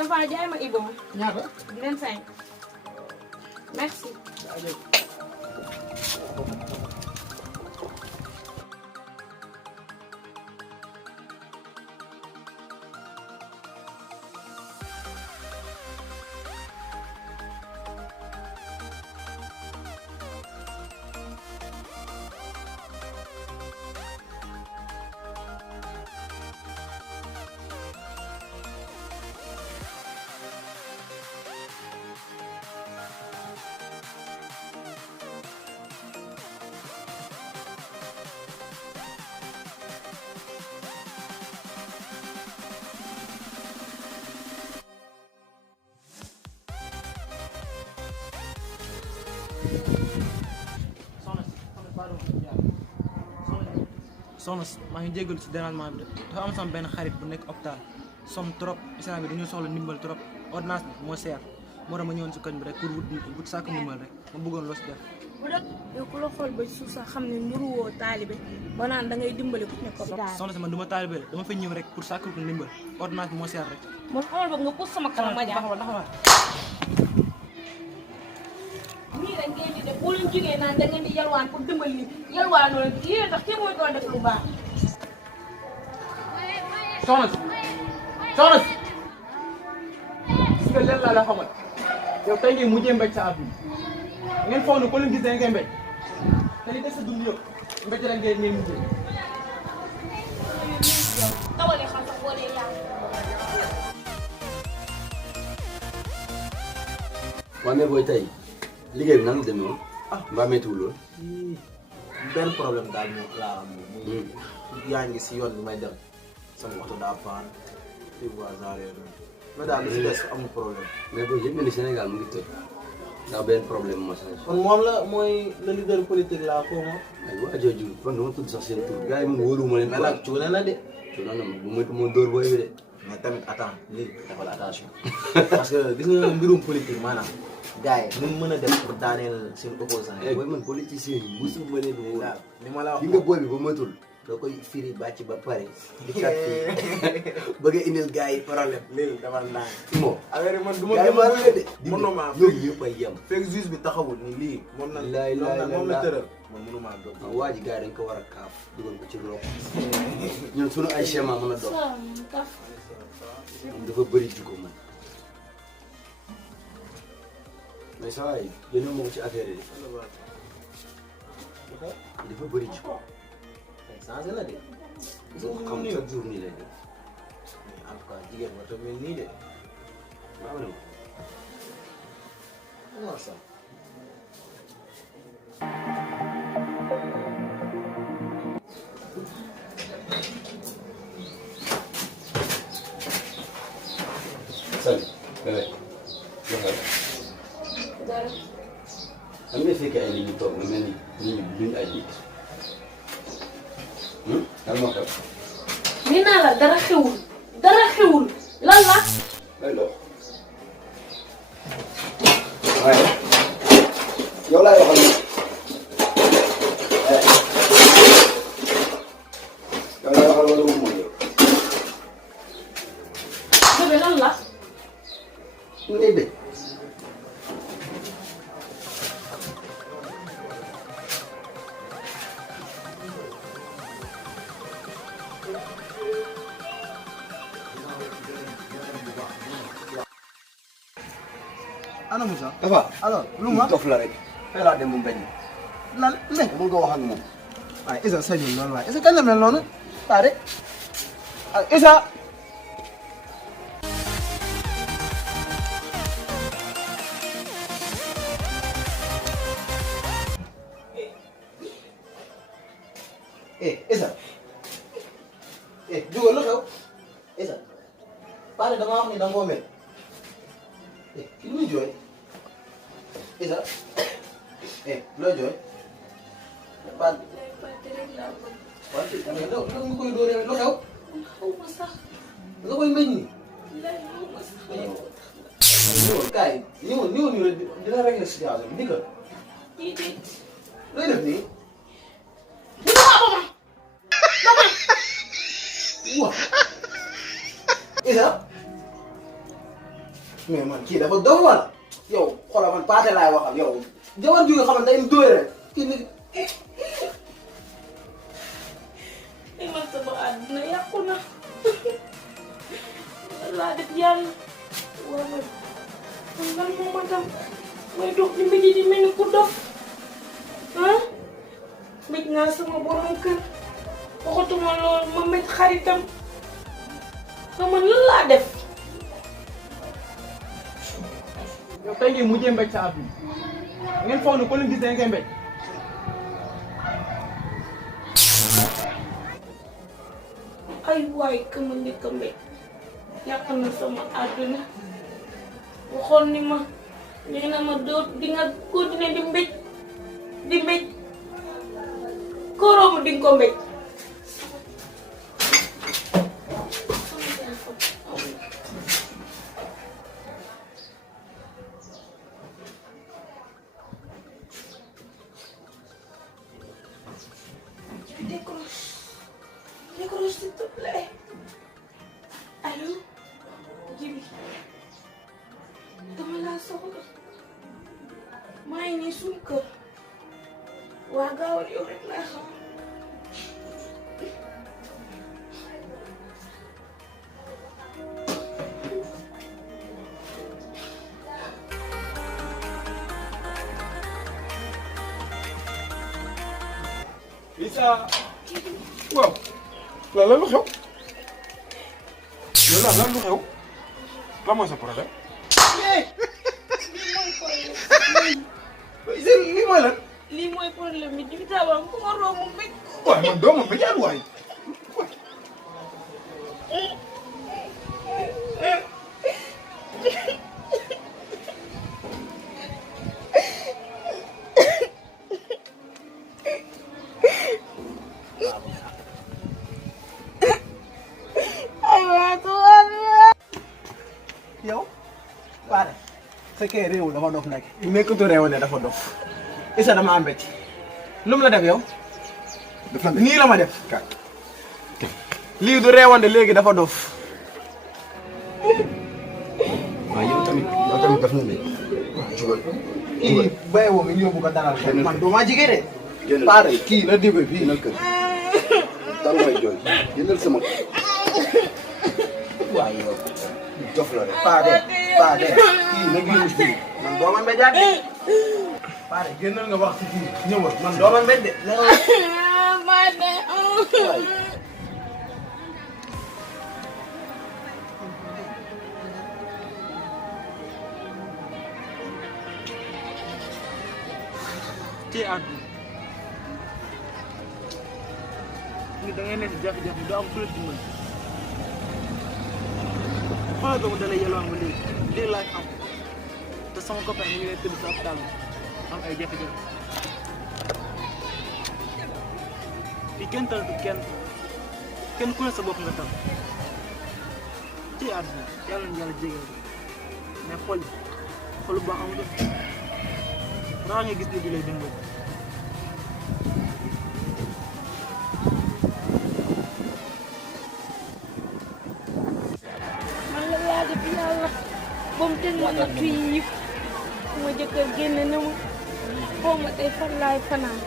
Ça va jaay ma Ibon. ñaata. 25. Merci. soxna si maa ngi jégalu si dérangement bi de dafa am sama benn xarit bu nekk hôpital somme trop instant bi dañoo soxla ndimbal trop ordonnance bi moo seer moo tax ma ñëwoon si koñ bi rek pour wut sàkk ndimbal rek ma bëggoon loo si def. yow ku la xool ba suuf sax xam ne nuru woo taalibe ba naan da ngay dimbali ku ne ko. soxna si man du ma taalibe de dama fay ñëw rek pour sàkk ko ndimbal ordonnance bi moo seer rek. man amal boog nga pousse sama kanam ma jaar. taxawal nii rek ngeen di def boo leen jógee naan da ngeen di yalwaan pour dimbali nit yalwaanoo leen yéen tax kenn mooy doon def lu baax. soxna si gis nga leen laa la xamal yow tey ngeen mujjee mbéj sa àdduna ngeen foog ne ko leen gis da ngeen mbéj te li des sa dund yëpp mbéj rek ngeen mujjee. tawale xam sax boo dee yàlla. waaw mais booy tey liggéey bi nan la demee woon mbaa méttiwul woon. benn problème daal moom laa am moom. yaa ngi si yoon bi may dem sama oto daa paan fi voisin yooyu mais daal li si des amul problème. mais booy yëpp ni Sénégal mu ngi tëj ndax benn problème moo changé. kon moom la mooy le leader politique laa ko moom. ay waa jooju kon dama tudd sax seen tur gars yi moom wóoruma leen. mais nag cuune na de. cuune na bu moytu moo dóor booy bi de. mais tamit attends lii defal attention parce que gis nga mbirum politique maanaam gars yi nu mën a def pour daaneel seen opposant yi. booy man politicien yi musu ma leen wóor. waaw li ma la wax li nga booy bi ba moytul da koy firi bàcc ba pare. di kat fii bëgg a indil gars yi problème. léegi dafa naan. moo affaire yi man du ma gars yi maa ngi de. mënuma ñoom ñëpp ay yem. fekk juge bi taxawul ni lii moom na moom la tëral man mënuma doog. waa ji gars yi dañ ko war a kaaf dugal ko ci loxo. ñun sunu ay schéma mën a dox. dafa bëri jikko man. mais saa yi dañoo moom ci affaire yi. dafa bëri jikko. changé na de. xam chaque jour nii lay def. en tout cas jigéen ba tamit nii de. waaw non. non ça. Salut. bébé. dara. am nga fekkee ay nit ñu toog nga mel ni nit ñi duñ ay nit. lan moo xew. nee naa la dara xewul lan la. lay dox. waaye yow laay waxal yow laay waxal wala moom mooy yow. bébé lan la. mu ngay dégg. ana Moussa. dafa alors lu ma dof la rek. fay laa dem mu bañ. lan ne. mun nga wax ak moom. waaye Isa sañul loolu waaye Isa kañ la mel noonu. pare ah Isa. Isa. jugal lu xew. Isa. pare dama wax ni da nga koo mel. ki lu muy jooy. Isa. looy jooy. Ban. wante mais loolu nga koy dóoree lu xew. xaw ma sax. nga koy mbéj nii. xaw ma sax. ñëwal kaay ñëwal ñu rek dina régler situation bi dikkal. déedéet. looy def nii. Wa. Isa. mais man kii dafa dof wala yow xoolal man paate laay waxal yow jabar ju nga xamante day dóore rek kii ni man sama àdduna yàqu na laa def yàlla waaw man lan moo ma dam may dox di mbéj di mel ni ku dof ah mbéj naa sama borom kër waxatuma loolu ma mbéj xaritam xam man lan laa def yow tey ngeen mujjee mbéj sa àdduna ngeen foog ne ko leen gis da ngeen mbéj ay waay ka ma njëkk a mbéj yàq na sama àdduna waxoon ni ma nee na ma doo di nga continuer di mbéj koroomu di nga ko mbéj décroche s'il te plaît allô Jibi dama laa soxla maa ngi nii suñu kër waa gaawal yow rek laa xam Lisa waaw lan lu xew yow lan lu xew lan mooy sa problème lii mooy lan lii mooy problème bi di taawam ku ma romb mbéj waaye man doo ma mbéjaat waay yow Paate fekkee réew dafa dof nag nekkatu réew ne dafa dof isa dama am mbéj lu mu la def yow nii la ma def lii du réewande léegi dafa dof waaw yow tamit daf na ne jugal kii bay woo nga yóbbu ko dalal xel man doo maa jigéen de Paate kii na dibe fii na kër dal may jooy jëndal sama waaw yow dof la rek Paate kii na génn fii man doo ma mbéjaat de Paate génnal nga wax ci fii ñëwal man doo ma mbéj de ci àdduna ni da ngay nekk jafe-jafe doo am ku la dimbali xoolal doomu dalay yelwaan ba léegi laaj am te sama copain ñu ngi lay tëdd sa hôpital am ay jafe-jafe fii kenn talatu kenn ku ne sa bopp nga tal ci àdduna yàlla na yàlla jégal mais xolu baax amu def naa nga gis ni di lay dimbali man la laa def yàlla ba mu teg ma nattu yi sama jëkkër génne na ma xaw ma tey fan laay fanaan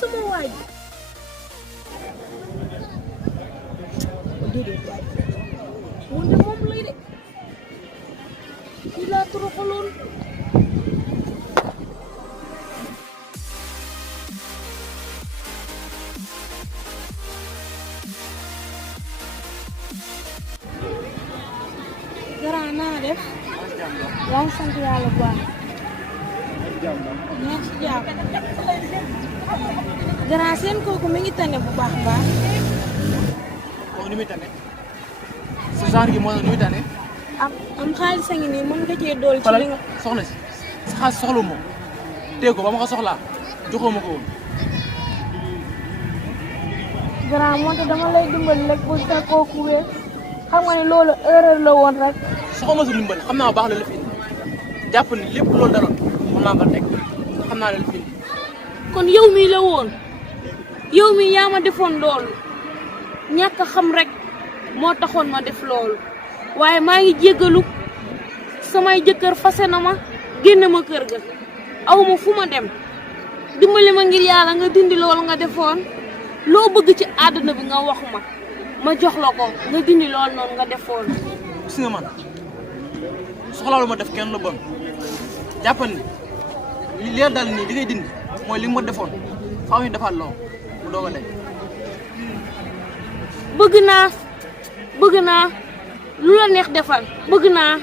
sama waay déedéet waay wante moom lay de kii laa toroxaloon Gara naa def yaa ngi sant yàlla bu baax yaa ngi si jàpp Gara seen kooku mi ngi tane bu baax baax ni muy tane sa genre gi moo ni muy tane am xaalis a ngi nii mën nga cee dool ci li nga soxna si sa xaalis soxlu moom téye ko ba ma ko soxlaa joxoo ma ko woon grand moonte dama lay dimbali rek bu sa kooku wér xam nga ne loolu erreur la woon rek. soxla sa dimbal xam naa baax la la fi indi jàpp ni lépp loolu daroon mën naa ko teg xam naa la la fi indi. kon yow mii la woon yow mii yaa ma defoon loolu ñàkk a xam rek moo taxoon ma def loolu waaye maa ngi jéggalu samay jëkkër fase na ma génne ma kër ga aw ma fu ma dem dimbali ma ngir yàlla nga dindi loolu nga defoon loo bëgg ci àdduna bi nga wax ma jox la ko nga dindi loolu noonu nga defoon. gis nga man soxlaalu ma def kenn lu bon jàppal ni li leer dal nii li ngay dindi mooy li nga ma defoon faaw ñu defaat loo mu doog a dem. bëgg naa lu la neex defal bëgg naa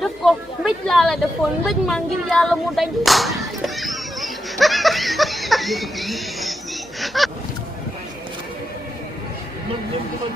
def ko mbéj laa la defoon mbéj ma ngir yàlla mu dañ. man